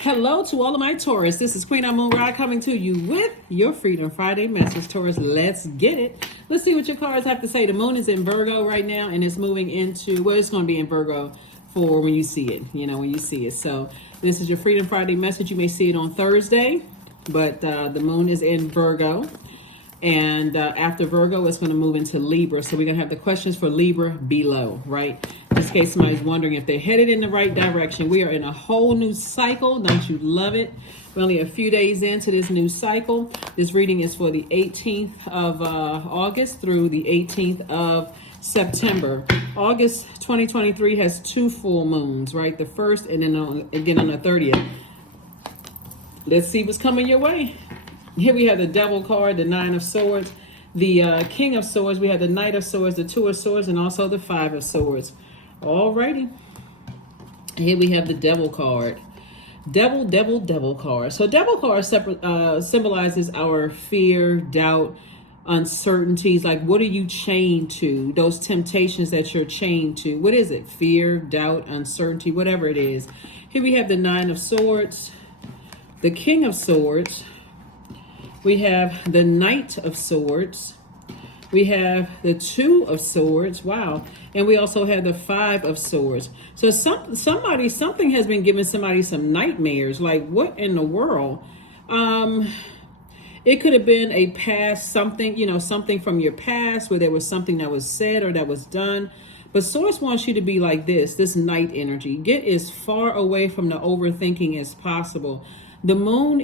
Hello to all of my Taurus. This is Queen Amun Ra coming to you with your Freedom Friday message. Taurus, let's get it. Let's see what your cards have to say. The moon is in Virgo right now, and it's moving into, well, it's going to be in Virgo for when you see it, when you see it. So this is your Freedom Friday message. You may see it on Thursday, but the moon is in Virgo. And after Virgo, it's going to move into Libra. So we're going to have the questions for Libra below, right? Just in case somebody's wondering if they're headed in the right direction. We are in a whole new cycle. Don't you love it? We're only a few days into this new cycle. This reading is for the 18th of August through the 18th of September. August 2023 has two full moons, right? The first and then again on the 30th. Let's see what's coming your way. Here we have the Devil card, the Nine of Swords, the King of Swords. We have the Knight of Swords, the Two of Swords, and also the Five of Swords. Alrighty. Here we have the Devil card. Devil card. So Devil card symbolizes our fear, doubt, uncertainties. Like, what are you chained to? Those temptations that you're chained to. What is it? Fear, doubt, uncertainty, whatever it is. Here we have the Nine of Swords, the King of Swords. We have the Knight of Swords. We have the Two of Swords. Wow. And we also have the Five of Swords. So something has been giving somebody some nightmares. Like, what in the world? It could have been a past something, something from your past where there was something that was said or that was done. But Source wants you to be like this Night energy. Get as far away from the overthinking as possible. The moon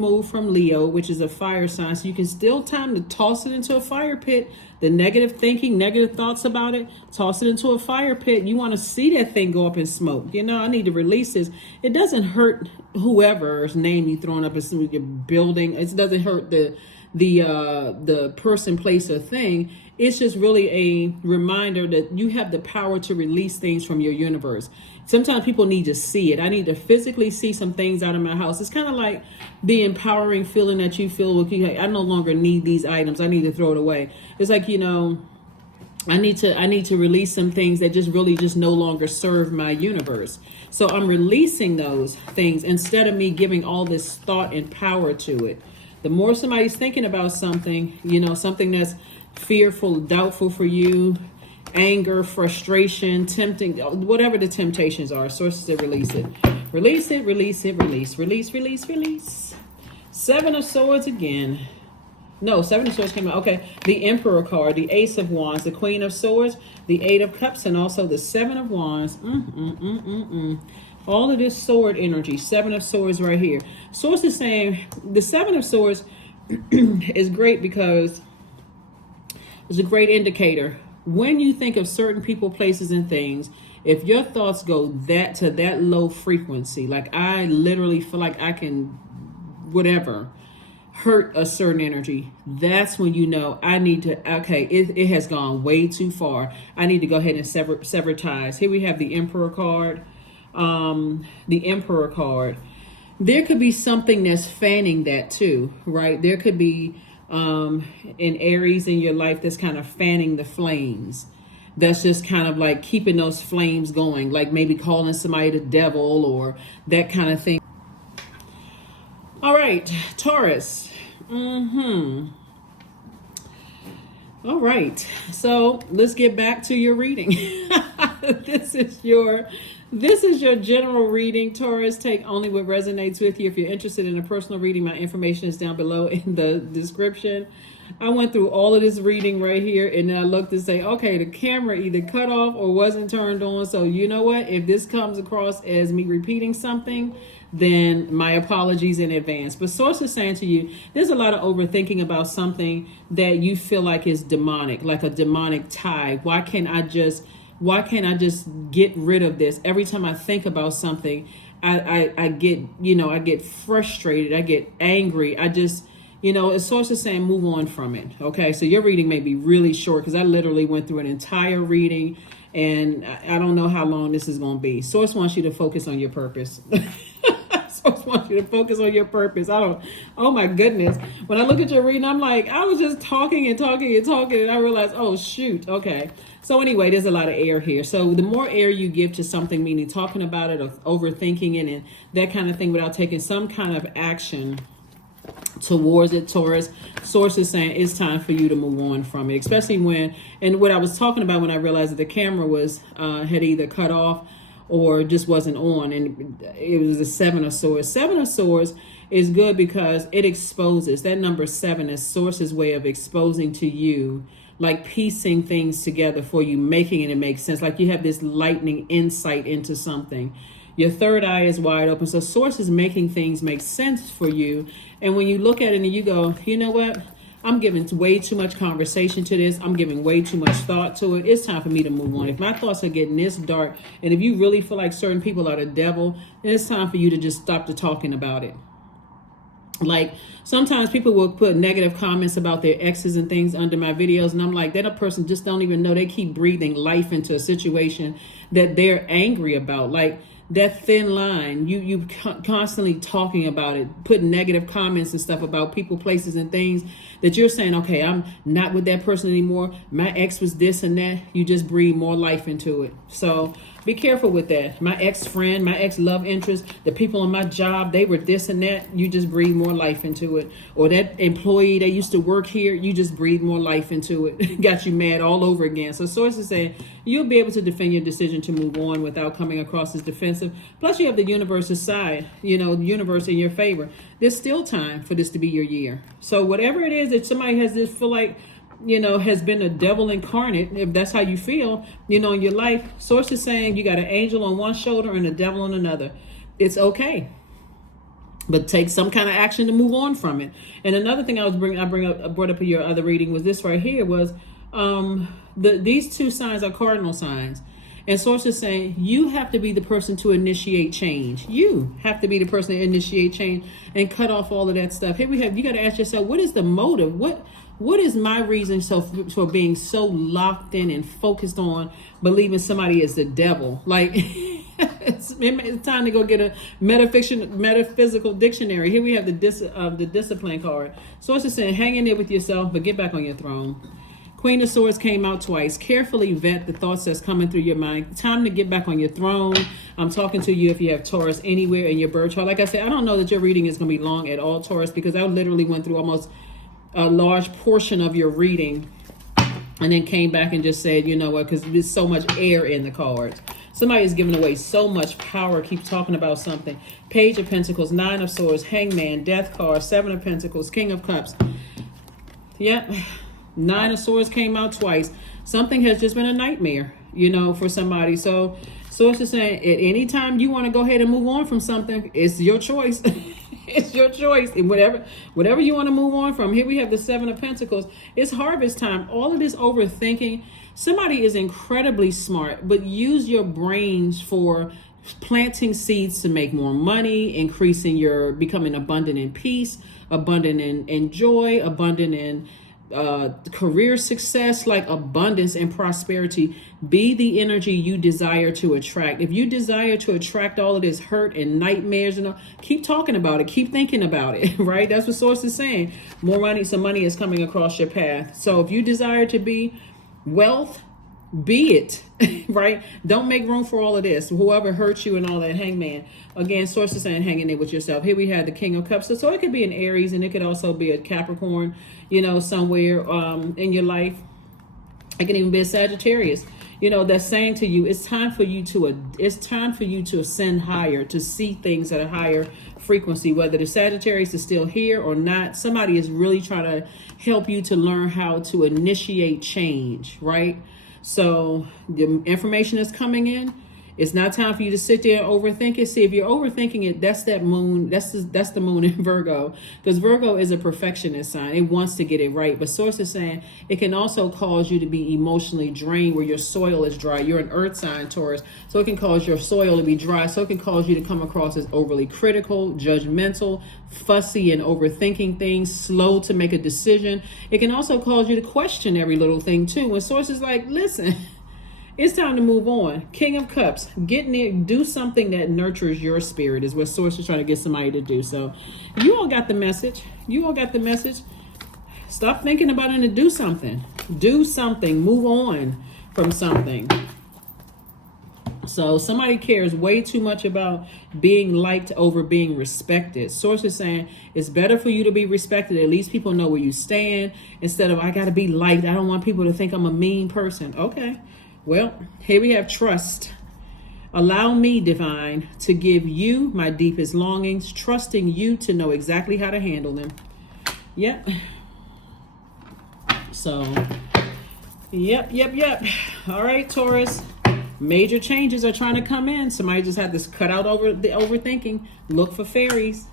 moved from Leo, which is a fire sign. So you can still time to toss it into a fire pit. The negative thinking, negative thoughts about it, toss it into a fire pit. You want to see that thing go up in smoke. I need to release this. It doesn't hurt whoever's name you throwing up in your building. It doesn't hurt the person, place, or thing. It's just really a reminder that you have the power to release things from your universe. Sometimes people need to see it. I need to physically see some things out of my house. It's kind of like the empowering feeling that you feel. I no longer need these items. I need to throw it away. It's like, I need to release some things that just no longer serve my universe. So I'm releasing those things instead of me giving all this thought and power to it. The more somebody's thinking about something, something that's fearful, doubtful for you, anger, frustration, tempting, whatever the temptations are, sources to release it. Release it, release it, release. Seven of Swords again. No, Seven of Swords came out. Okay, the Emperor card, the Ace of Wands, the Queen of Swords, the Eight of Cups, and also the Seven of Wands. All of this sword energy, Seven of Swords right here. Source is saying the Seven of Swords is great because it's a great indicator. When you think of certain people, places, and things, if your thoughts go to that low frequency, like I literally feel like I can, hurt a certain energy, that's when I need to, it has gone way too far. I need to go ahead and sever ties. Here we have the Emperor card. The Emperor card. There could be something that's fanning that too, right? There could be an Aries in your life that's kind of fanning the flames. That's just kind of like keeping those flames going, like maybe calling somebody the devil or that kind of thing. All right, Taurus. All right, so let's get back to your reading. This is your general reading, Taurus. Take only what resonates with you. If you're interested in a personal reading, my information is down below in the description. I went through all of this reading right here, and then I looked and say, okay, the camera either cut off or wasn't turned on. So you know what? If this comes across as me repeating something, then my apologies in advance. But Source is saying to you, there's a lot of overthinking about something that you feel like is demonic, like a demonic tie. Why can't I just get rid of this? Every time I think about something, I get frustrated. I get angry. A Source is saying move on from it. Okay, so your reading may be really short because I literally went through an entire reading and I don't know how long this is going to be. Source wants you to focus on your purpose. Source wants you to focus on your purpose. Oh my goodness. When I look at your reading, I'm like, I was just talking and talking and talking, and I realized, oh shoot, okay. So anyway, there's a lot of air here. So the more air you give to something, meaning talking about it or overthinking it and that kind of thing without taking some kind of action towards it, Taurus, Source is saying it's time for you to move on from it, especially when, and what I was talking about when I realized that the camera was had either cut off or just wasn't on, and it was the Seven of Swords. Seven of Swords is good because it exposes. That number 7 is Source's way of exposing to you, like piecing things together for you, making it make sense, like you have this lightning insight into something. Your third eye is wide open. So Source is making things make sense for you. And when you look at it and you go, you know what? I'm giving way too much conversation to this. I'm giving way too much thought to it. It's time for me to move on. If my thoughts are getting this dark, and if you really feel like certain people are the devil, then it's time for you to just stop the talking about it. Like sometimes people will put negative comments about their exes and things under my videos, and I'm like, that a person just don't even know. They keep breathing life into a situation that they're angry about. Like that thin line, you constantly talking about it, putting negative comments and stuff about people, places, and things that you're saying, okay, I'm not with that person anymore. My ex was this and that. You just breathe more life into it. So be careful with that. My ex-friend, my ex-love interest, the people on my job, they were this and that. You just breathe more life into it. Or that employee that used to work here, you just breathe more life into it. Got you mad all over again. So Source is saying you'll be able to defend your decision to move on without coming across as defensive. Plus you have the universe's side, the universe in your favor. There's still time for this to be your year. So whatever it is that somebody has this feel like, has been a devil incarnate, if that's how you feel, in your life, Source is saying you got an angel on one shoulder and a devil on another. It's okay, but take some kind of action to move on from it. And another thing I brought up in your other reading was this right here was these two signs are cardinal signs. And Source is saying you have to be the person to initiate change. You have to be the person to initiate change and cut off all of that stuff. Here we have, you got to ask yourself, what is the motive? What is my reason for being so locked in and focused on believing somebody is the devil? Like, it's time to go get a metaphysical dictionary. Here we have the discipline card. Source is saying, hang in there with yourself, but get back on your throne. Queen of Swords came out twice. Carefully vet the thoughts that's coming through your mind. Time to get back on your throne. I'm talking to you if you have Taurus anywhere in your birth chart. Like I said, I don't know that your reading is going to be long at all, Taurus, because I literally went through almost a large portion of your reading and then came back and just said, you know what, because there's so much air in the cards. Somebody is giving away so much power, keep talking about something. Page of Pentacles, 9 of Swords, Hangman, Death card, 7 of Pentacles, King of Cups. Yep. 9 of Swords came out twice. Something has just been a nightmare, for somebody. So Source is saying at any time you want to go ahead and move on from something, it's your choice. It's your choice. And whatever you want to move on from. Here we have the 7 of Pentacles. It's harvest time. All of this overthinking. Somebody is incredibly smart, but use your brains for planting seeds to make more money, becoming abundant in peace, abundant in joy, abundant in career success, like abundance and prosperity. Be the energy you desire to attract. If you desire to attract all of this hurt and nightmares, keep talking about it, keep thinking about it, right? That's what Source is saying. More money, some money is coming across your path. So if you desire to be wealth, be it, right? Don't make room for all of this. Whoever hurts you and all that. Hangman. Again, Source is saying hang in there with yourself. Here we have the King of Cups. So it could be an Aries and it could also be a Capricorn, somewhere in your life. It can even be a Sagittarius. That's saying to you, it's time for you to ascend higher, to see things at a higher frequency, whether the Sagittarius is still here or not. Somebody is really trying to help you to learn how to initiate change, right? So the information is coming in. It's not time for you to sit there and overthink it. See, if you're overthinking it, that's that moon. That's the moon in Virgo, because Virgo is a perfectionist sign. It wants to get it right. But Source is saying it can also cause you to be emotionally drained where your soil is dry. You're an earth sign, Taurus. So it can cause your soil to be dry. So it can cause you to come across as overly critical, judgmental, fussy, and overthinking things, slow to make a decision. It can also cause you to question every little thing too. When Source is like, listen, It's time to move on. King of Cups, get near, do something that nurtures your spirit is what Source is trying to get somebody to do. So you all got the message. You all got the message. Stop thinking about it and do something. Do something. Move on from something. So somebody cares way too much about being liked over being respected. Source is saying it's better for you to be respected. At least people know where you stand instead of I got to be liked. I don't want people to think I'm a mean person. Okay. Well, here we have trust. Allow me, divine, to give you my deepest longings, trusting you to know exactly how to handle them. Yep. So, yep. All right, Taurus. Major changes are trying to come in. Somebody just had to cut out over the overthinking. Look for fairies.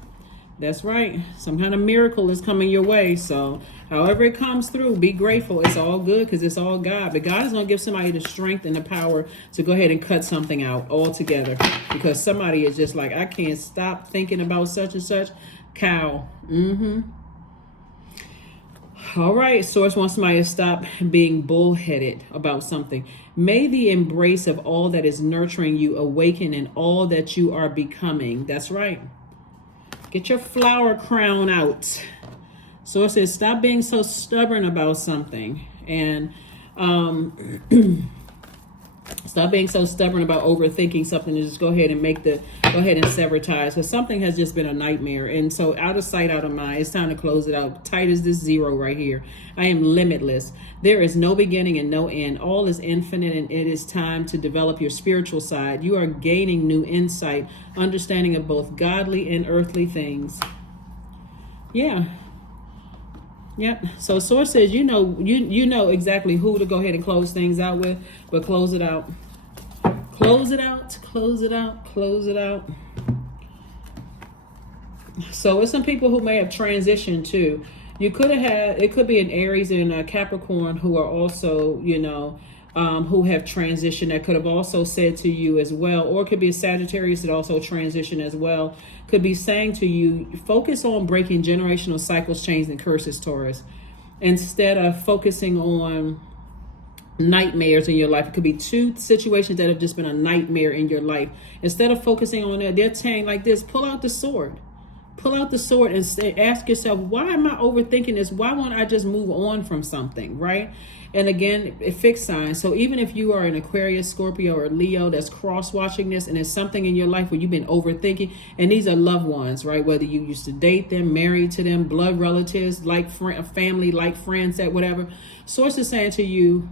That's right. Some kind of miracle is coming your way. So however it comes through, be grateful. It's all good because it's all God. But God is going to give somebody the strength and the power to go ahead and cut something out altogether. Because somebody is just like, I can't stop thinking about such and such. Cow. All right, Source wants somebody to stop being bullheaded about something. May the embrace of all that is nurturing you awaken in all that you are becoming. That's right. Get your flower crown out. Source says stop being so stubborn about something. And stop being so stubborn about overthinking something and just go ahead and sever ties. Because something has just been a nightmare. And so out of sight, out of mind, it's time to close it out. Tight as this zero right here. I am limitless. There is no beginning and no end. All is infinite, and it is time to develop your spiritual side. You are gaining new insight, understanding of both godly and earthly things. Yeah. Yep. So Source says, you know exactly who to go ahead and close things out with, but close it out. Close it out. Close it out. Close it out. So it's some people who may have transitioned too. You could have had, it could be an Aries and a Capricorn who are also, who have transitioned that could have also said to you as well, or it could be a Sagittarius that also transitioned as well, could be saying to you, focus on breaking generational cycles, chains, and curses, Taurus, instead of focusing on nightmares in your life. It could be two situations that have just been a nightmare in your life. Instead of focusing on that, they're saying like this, pull out the sword. Pull out the sword and ask yourself, why am I overthinking this? Why won't I just move on from something, right? And again, a fixed sign. So even if you are an Aquarius, Scorpio, or Leo that's cross-watching this, and there's something in your life where you've been overthinking, and these are loved ones, right? Whether you used to date them, married to them, blood relatives, like family, like friends, that whatever. Source is saying to you,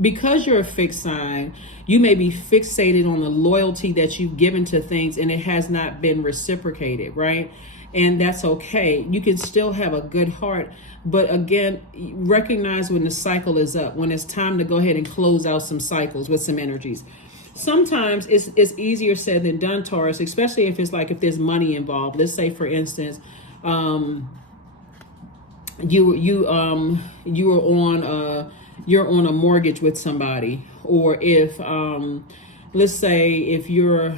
because you're a fixed sign, you may be fixated on the loyalty that you've given to things and it has not been reciprocated, right? And that's okay. You can still have a good heart. But again, recognize when the cycle is up, when it's time to go ahead and close out some cycles with some energies. Sometimes it's easier said than done, Taurus, especially if it's like if there's money involved. Let's say, for instance, you're on a mortgage with somebody, or if let's say if you're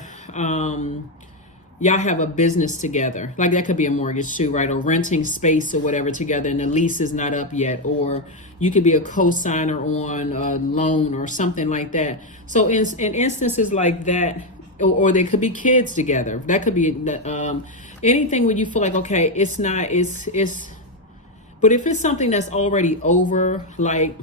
y'all have a business together, like that could be a mortgage too, right? Or renting space or whatever together and the lease is not up yet, or you could be a co-signer on a loan or something like that. So in instances like that, or they could be kids together, that could be anything where you feel like, okay, it's but if it's something that's already over, like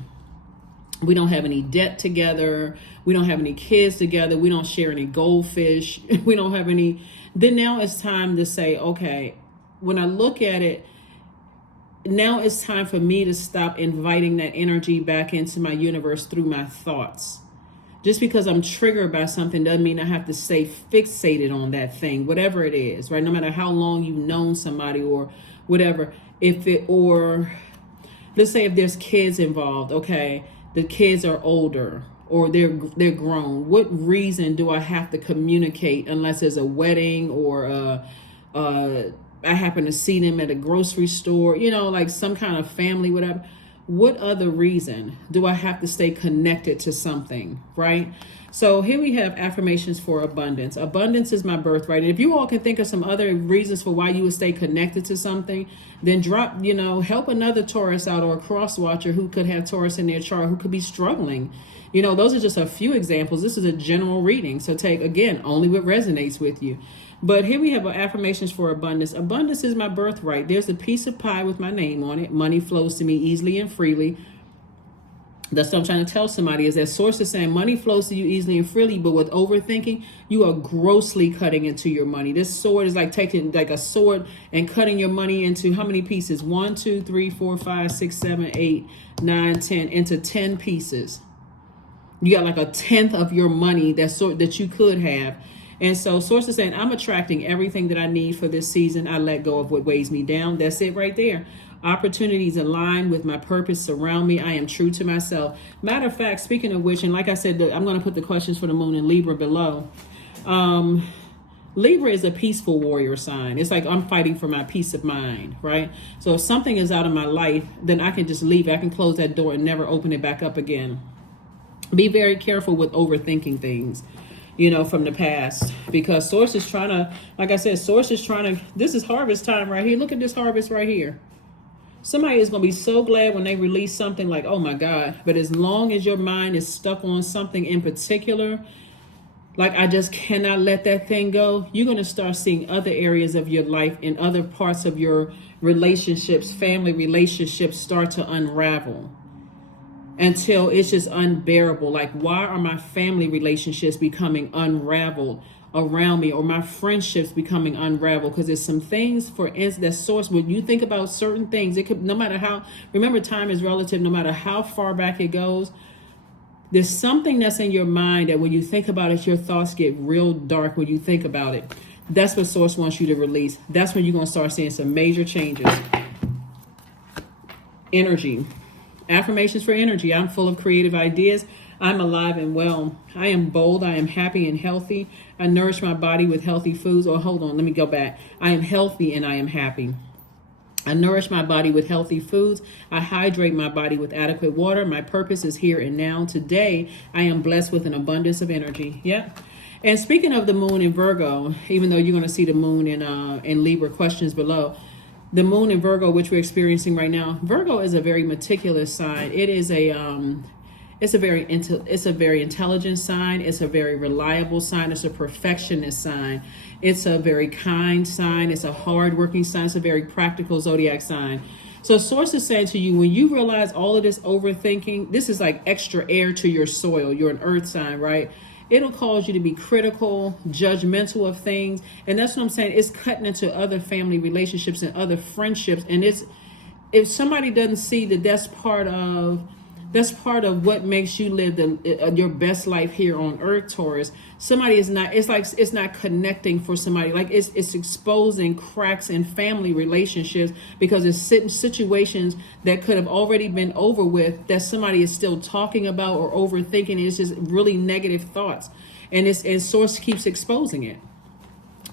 we don't have any debt together, we don't have any kids together, we don't share any goldfish, we don't have any, then now it's time to say, okay, when I look at it, now it's time for me to stop inviting that energy back into my universe through my thoughts. Just because I'm triggered by something doesn't mean I have to stay fixated on that thing, whatever it is, right? No matter how long you've known somebody or whatever. Or let's say if there's kids involved, okay, the kids are older or they're grown. What reason do I have to communicate unless there's a wedding or I happen to see them at a grocery store, like some kind of family, whatever. What other reason do I have to stay connected to something, right? So here we have affirmations for abundance. Abundance is my birthright. And if you all can think of some other reasons for why you would stay connected to something, then drop, help another Taurus out or a cross watcher who could have Taurus in their chart, who could be struggling You know, those are just a few examples. This is a general reading. So take, again, only what resonates with you. But here we have affirmations for abundance. Abundance is my birthright. There's a piece of pie with my name on it. Money flows to me easily and freely. That's what I'm trying to tell somebody, is that source is saying money flows to you easily and freely, but with overthinking, you are grossly cutting into your money. This sword is like taking like a sword and cutting your money into how many pieces? 1, 2, 3, 4, 5, 6, 7, 8, 9, 10, into 10 pieces. You got like a tenth of your money that you could have. And so source is saying, I'm attracting everything that I need for this season. I let go of what weighs me down. That's it right there. Opportunities align with my purpose surround me. I am true to myself. Matter of fact, speaking of which, and like I said, I'm going to put the questions for the moon in Libra below. Libra is a peaceful warrior sign. It's like I'm fighting for my peace of mind, right? So if something is out of my life, then I can just leave. I can close that door and never open it back up again. Be very careful with overthinking things, from the past, because source is trying to, like I said, source is trying to, this is harvest time right here. Look at this harvest right here. Somebody is going to be so glad when they release something like, oh my God. But as long as your mind is stuck on something in particular, like I just cannot let that thing go, you're going to start seeing other areas of your life and other parts of your relationships, family relationships start to unravel until it's just unbearable. Like, why are my family relationships becoming unraveled around me, or my friendships becoming unraveled? Because there's some things, for instance, that source, when you think about certain things, it could, no matter how, remember, time is relative, no matter how far back it goes, there's something that's in your mind that when you think about it, your thoughts get real dark when you think about it. That's what source wants you to release. That's when you're going to start seeing some major changes. Energy. Affirmations for energy. I'm full of creative ideas. I'm alive and well. I am bold. I am happy and healthy. I nourish my body with healthy foods. Or hold on, let me go back. I am healthy and I am happy. I nourish my body with healthy foods. I hydrate my body with adequate water. My purpose is here and now. Today, I am blessed with an abundance of energy. Yep. And speaking of the moon in Virgo, even though you're going to see the moon in Libra questions below, the moon in Virgo, which we're experiencing right now, Virgo is a very meticulous sign. It is it's a very intelligent sign. It's a very reliable sign. It's a perfectionist sign. It's a very kind sign. It's a hardworking sign. It's a very practical zodiac sign. So source is saying to you, when you realize all of this overthinking, this is like extra air to your soil. You're an earth sign, right? It'll cause you to be critical, judgmental of things. And that's what I'm saying. It's cutting into other family relationships and other friendships. And if somebody doesn't see that that's part of what makes you live your best life here on earth, Taurus, somebody is not, it's not connecting for somebody. Like it's exposing cracks in family relationships because it's situations that could have already been over with that somebody is still talking about or overthinking. It's just really negative thoughts. And source keeps exposing it.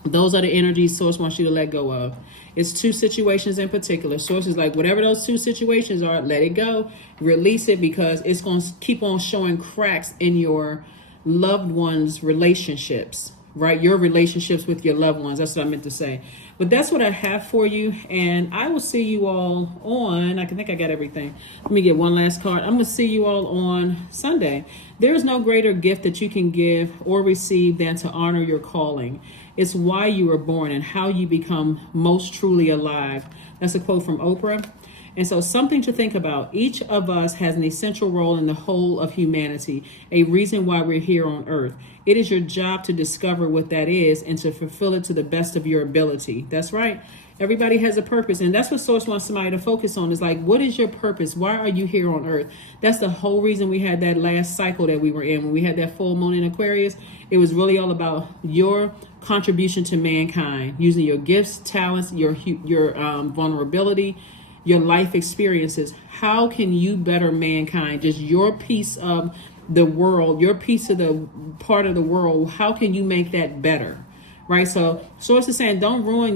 Those are the energies source wants you to let go of. It's two situations in particular. Source is like, whatever those two situations are, let it go, release it, because it's going to keep on showing cracks in your loved ones' relationships, right? Your relationships with your loved ones. That's what I meant to say. But that's what I have for you. And I will see you all on, I think I got everything. Let me get one last card. I'm going to see you all on Sunday. There is no greater gift that you can give or receive than to honor your calling. It's why you were born and how you become most truly alive. That's a quote from Oprah. And so something to think about. Each of us has an essential role in the whole of humanity, a reason why we're here on earth. It is your job to discover what that is and to fulfill it to the best of your ability. That's right. Everybody has a purpose. And that's what Source wants somebody to focus on, is like, what is your purpose? Why are you here on earth? That's the whole reason we had that last cycle that we were in. When we had that full moon in Aquarius, it was really all about your contribution to mankind, using your gifts, talents, your vulnerability, your life experiences. How can you better mankind? Just your piece of the world, your piece of the part of the world. How can you make that better? Right. So Source is saying, don't ruin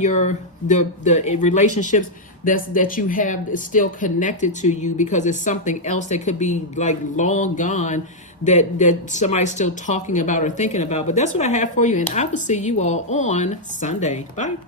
the relationships that you have that's still connected to you because it's something else that could be like long gone that somebody's still talking about or thinking about. But that's what I have for you. And I will see you all on Sunday. Bye.